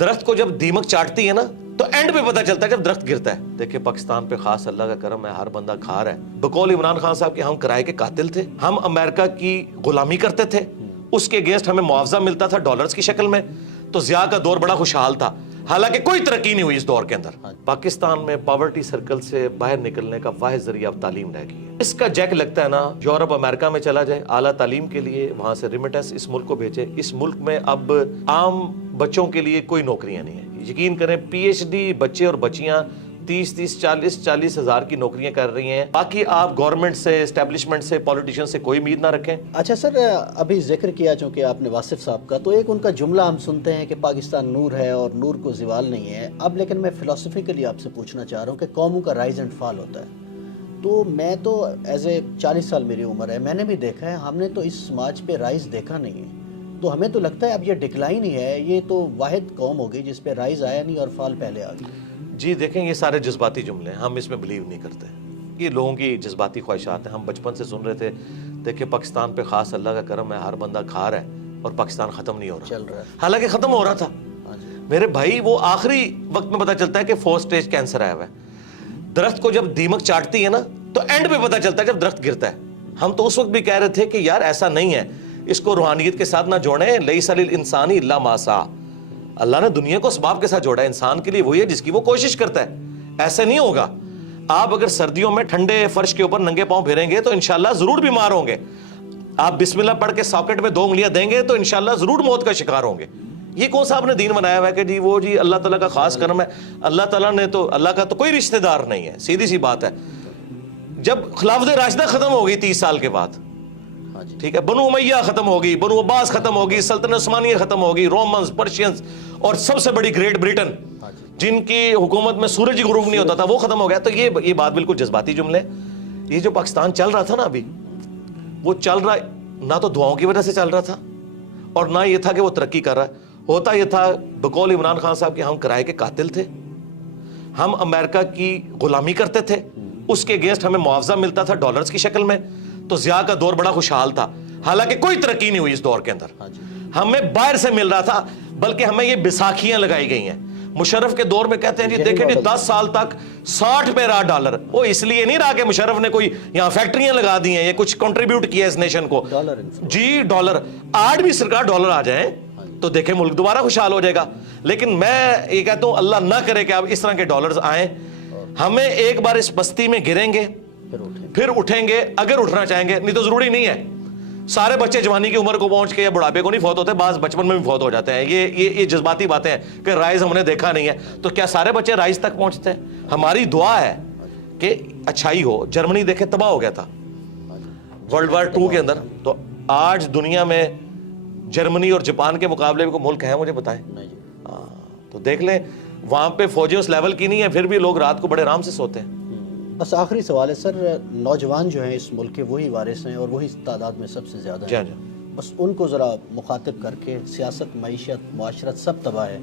درخت کو جب دیمک چاٹتی ہے نا تو اینڈ پہ پتا چلتا ہے جب درخت گرتا ہے. دیکھیں پاکستان پہ خاص اللہ کا کرم ہے, ہر بندہ کھا رہا ہے. بقول عمران خان صاحب کے ہم کرائے کے قاتل تھے, ہم امریکہ کی غلامی کرتے تھے, اس کے اگینسٹ ہمیں معاوضہ ملتا تھا ڈالرز کی شکل میں, تو ضیاء کا دور بڑا خوشحال تھا. حالانکہ کوئی ترقی نہیں ہوئی اس دور کے اندر. پاکستان میں پاورٹی سرکل سے باہر نکلنے کا واحد ذریعہ اب تعلیم رہ گئی ہے. اس کا جیک لگتا ہے نا, یورپ امریکہ میں چلا جائے اعلیٰ تعلیم کے لیے, وہاں سے ریمیٹنس اس ملک کو بھیجے. اس ملک میں اب عام بچوں کے لیے کوئی نوکریاں نہیں ہیں. یقین کریں پی ایچ ڈی بچے اور بچیاں 30-40 ہزار کی نوکریاں کر رہی ہیں. باقی آپ گورنمنٹ سے, اسٹیبلشمنٹ سے, پولیٹیشین سے کوئی امید نہ رکھیں. اچھا سر, ابھی ذکر کیا چونکہ آپ نے واصف صاحب کا, تو ایک ان کا جملہ ہم سنتے ہیں کہ پاکستان نور ہے اور نور کو زوال نہیں ہے. اب لیکن میں فلسفیکلی آپ سے پوچھنا چاہ رہا ہوں کہ قوموں کا رائز اینڈ فال ہوتا ہے. تو میں تو ایز اے 40 سال میری عمر ہے, میں نے بھی دیکھا ہے, ہم نے تو اس سماج پہ رائز دیکھا نہیں ہے. تو ہمیں تو لگتا ہے اب یہ ڈکلائن ہی ہے, یہ تو واحد قوم ہو گئی جس پہ رائز آیا نہیں اور فال پہلے آ گئی. جی دیکھیں یہ سارے جذباتی جملے ہیں, ہم اس میں بلیو نہیں کرتے. یہ لوگوں کی جذباتی خواہشات ہیں. ہم بچپن سے سن رہے تھے, دیکھیں پاکستان پہ خاص اللہ کا کرم ہے, ہر بندہ کھا رہا ہے اور پاکستان ختم نہیں ہو رہا. چل رہا ہے, حالانکہ ختم ہو رہا تھا میرے بھائی. وہ آخری وقت میں پتا چلتا ہے کہ 4 سٹیج کینسر آیا ہوا ہے. درخت کو جب دیمک چاٹتی ہے نا تو اینڈ پہ پتا چلتا ہے جب درخت گرتا ہے. ہم تو اس وقت بھی کہہ رہے تھے کہ یار ایسا نہیں ہے, اس کو روحانیت کے ساتھ نہ جوڑیں. لیس للانسان الا ما سعی, اللہ نے دنیا کو اسباب کے ساتھ جوڑا ہے. انسان کے لیے وہی ہے جس کی وہ کوشش کرتا ہے. ایسے نہیں ہوگا. آپ اگر سردیوں میں ٹھنڈے فرش کے اوپر ننگے پاؤں پھریں گے تو انشاءاللہ ضرور بیمار ہوں گے. آپ بسم اللہ پڑھ کے ساکٹ میں 2 انگلیاں دیں گے تو انشاءاللہ ضرور موت کا شکار ہوں گے. یہ کون سا آپ نے دین بنایا ہوا ہے کہ جی وہ جی اللہ تعالیٰ کا خاص کرم ہے. اللہ تعالیٰ نے تو, اللہ کا تو کوئی رشتہ دار نہیں ہے. سیدھی سی بات ہے. جب خلافت راشدہ ختم ہو گئی 30 سال کے بعد, ٹھیک ہے, بنو امیہ ختم ہوگی, بنو عباس ختم ہوگی, سلطنت عثمانیہ ختم ہوگی, رومنز, پرشینز, اور سب سے بڑی گریٹ بریٹن جن کی حکومت میں سورج ہی غروب نہیں ہوتا تھا, وہ ختم ہو گیا. تو یہ بات بالکل جذباتی جملے. یہ جو پاکستان چل رہا تھا نا ابھی, وہ چل رہا نہ تو دعاؤں کی وجہ سے چل رہا تھا اور نہ یہ تھا کہ وہ ترقی کر رہا ہے. ہوتا یہ تھا بقول عمران خان صاحب کے ہم کرائے کے قاتل تھے, ہم امریکہ کی غلامی کرتے تھے, اس کے اگینسٹ ہمیں معاوضہ ملتا تھا ڈالرز کی شکل میں, تو ضیاء کا دور بڑا خوشحال تھا. حالانکہ کوئی ترقی نہیں ہوئی اس دور کے اندر. ہمیں باہر سے مل رہا تھا, بلکہ ہمیں یہ بیساکھیاں لگائی گئی ہیں. مشرف کے دور میں کہتے ہیں جی دیکھیں جی 10 سال تک 60 پہ رہا ڈالر. وہ اس لیے نہیں رہا کہ مشرف نے کوئی یہاں فیکٹریاں لگا دی ہیں, یہ کچھ کنٹریبیوٹ کیا اس نیشن کو. جی ڈالر, آج بھی سرکار ڈالر آ جائیں تو دیکھیں ملک دوبارہ خوشحال ہو جائے گا. لیکن میں یہ کہتا ہوں اللہ نہ کرے کہ اب اس طرح کے ڈالرز آئیں. ہمیں ایک بار اس بستی میں گریں گے پھر اٹھیں گے اگر اٹھنا چاہیں گے, نہیں تو ضروری نہیں ہے. سارے بچے جوانی کی عمر کو پہنچ کے یا بڑھاپے کو نہیں فوت ہوتے, بعض بچپن میں بھی فوت ہو جاتے ہیں. یہ جذباتی باتیں ہیں کہ رائز ہم نے دیکھا نہیں ہے. تو کیا سارے بچے رائز تک پہنچتے ہیں؟ ہماری دعا ہے کہ اچھائی ہو. جرمنی دیکھیں تباہ ہو گیا تھا ورلڈ وار 2 کے اندر, تو آج دنیا میں جرمنی اور جاپان کے مقابلے میں کوئی ملک ہے مجھے بتائیں؟ تو دیکھ لیں وہاں پہ فوجیں اس لیول کی نہیں ہے, پھر بھی لوگ رات کو بڑے آرام سے سوتے ہیں. بس آخری سوال ہے سر, نوجوان جو ہیں اس ملک کے وہی وارث ہیں اور وہی تعداد میں سب سے زیادہ ہیں. بس ان کو ذرا مخاطب کر کے, سیاست, معیشت, معاشرت سب تباہ ہے,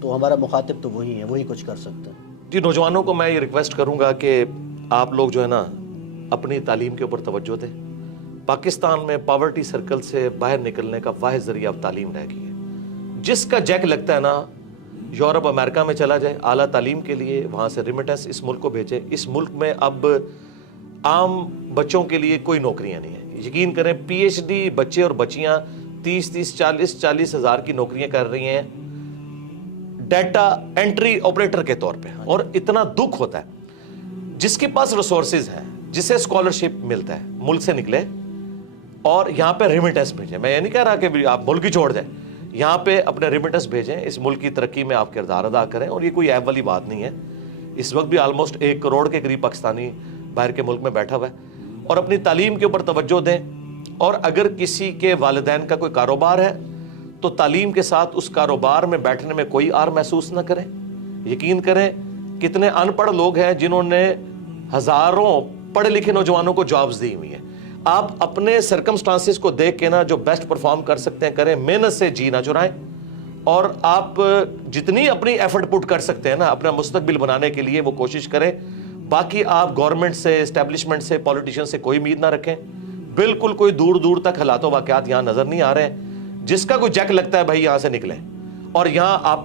تو ہمارا مخاطب تو وہی ہے, وہی کچھ کر سکتے ہیں. جی نوجوانوں کو میں یہ ریکویسٹ کروں گا کہ آپ لوگ جو ہے نا اپنی تعلیم کے اوپر توجہ دیں. پاکستان میں پاورٹی سرکل سے باہر نکلنے کا واحد ذریعہ اب تعلیم رہ گئی ہے. جس کا جیک لگتا ہے نا, یورپ امریکہ میں چلا جائے اعلیٰ تعلیم کے لیے, وہاں سے ریمیٹنس اس ملک کو بھیجے. اس ملک میں اب عام بچوں کے لیے کوئی نوکریاں نہیں ہیں. یقین کریں پی ایچ ڈی بچے اور بچیاں 30-40 ہزار کی نوکریاں کر رہی ہیں ڈیٹا انٹری آپریٹر کے طور پہ. اور اتنا دکھ ہوتا ہے جس کے پاس ریسورسز ہیں, جسے اسکالرشپ ملتا ہے, ملک سے نکلے اور یہاں پہ ریمیٹنس بھیجیں. میں یہ نہیں کہہ رہا کہ آپ ملک ہی چھوڑ دیں, یہاں پہ اپنے ریمیٹنس بھیجیں, اس ملک کی ترقی میں آپ کردار ادا کریں. اور یہ کوئی عیب والی بات نہیں ہے. اس وقت بھی آلموسٹ 1 کروڑ کے قریب پاکستانی باہر کے ملک میں بیٹھا ہوا ہے. اور اپنی تعلیم کے اوپر توجہ دیں. اور اگر کسی کے والدین کا کوئی کاروبار ہے تو تعلیم کے ساتھ اس کاروبار میں بیٹھنے میں کوئی آر محسوس نہ کریں. یقین کریں کتنے ان پڑھ لوگ ہیں جنہوں نے ہزاروں پڑھے لکھے نوجوانوں کو جابز دی ہوئی ہیں. آپ اپنے سرکمسٹانسز کو دیکھ کے نا جو بیسٹ پرفارم کر سکتے ہیں کریں, محنت سے جی نہ چرائیں. اور آپ جتنی اپنی ایفرٹ پٹ کر سکتے ہیں نا اپنا مستقبل بنانے کے لیے وہ کوشش کریں. باقی آپ گورنمنٹ سے, اسٹیبلشمنٹ سے, پولیٹیشین سے کوئی امید نہ رکھیں. بالکل کوئی دور دور تک حالات و واقعات یہاں نظر نہیں آ رہے ہیں. جس کا کوئی جیک لگتا ہے بھائی یہاں سے نکلیں اور یہاں آپ